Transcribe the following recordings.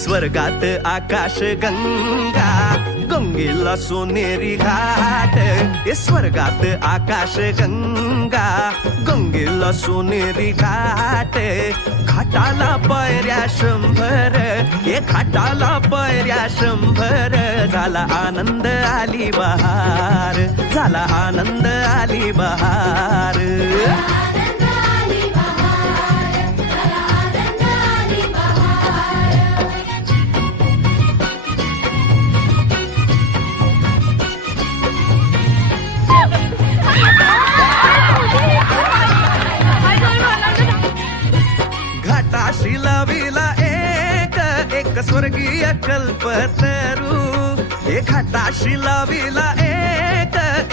स्वर्गात आकाश गंगा, गंगेला सोनेरी घाट. हे स्वर्गात आकाश गंगा, गंगेला सोनेरी घाट. घाटाला पायऱ्या 100, हे घाटाला पायऱ्या 100. झाला आनंद आली बहार, झाला आनंद आली बहार. घाटाशी लाविला एक स्वर्गीय कल्पतरू. हे घाटाशी लाविला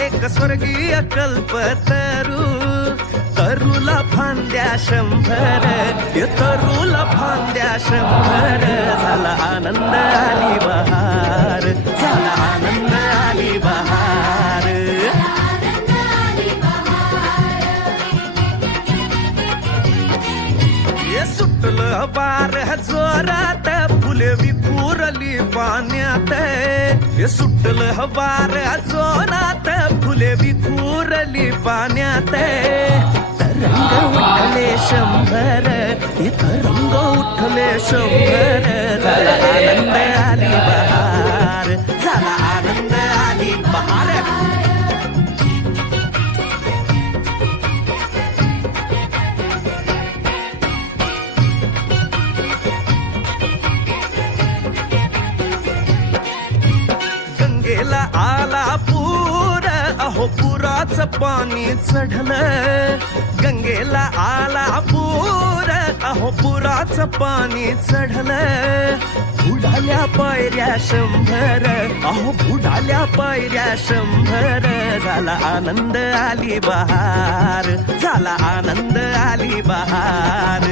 एक स्वर्गीय कल्पतरू. तरुला फांद्या 100, हे तरुला फांद्या 100. झाला आनंद आली बहार, झाला आनंद आली बहार. सुटलं वार जोरात, फुले विखुरली पाण्यात. हे सुटलं वार जोरात, फुले विखुरली पाण्यात. तरंग उठले 100, हे तरंग उठले 100. झाला आनंद आली बहार, झाला आनंद आली बहार. गंगेला आला पूर, अहो पुराचं पाणी चढलं. गंगेला आला पूर, अहो पुराचं पाणी चढलं. बुडाल्या पायऱ्या 100, अहो बुडाल्या पायऱ्या 100. झाला आनंद आली बहार, झाला आनंद आली बहार.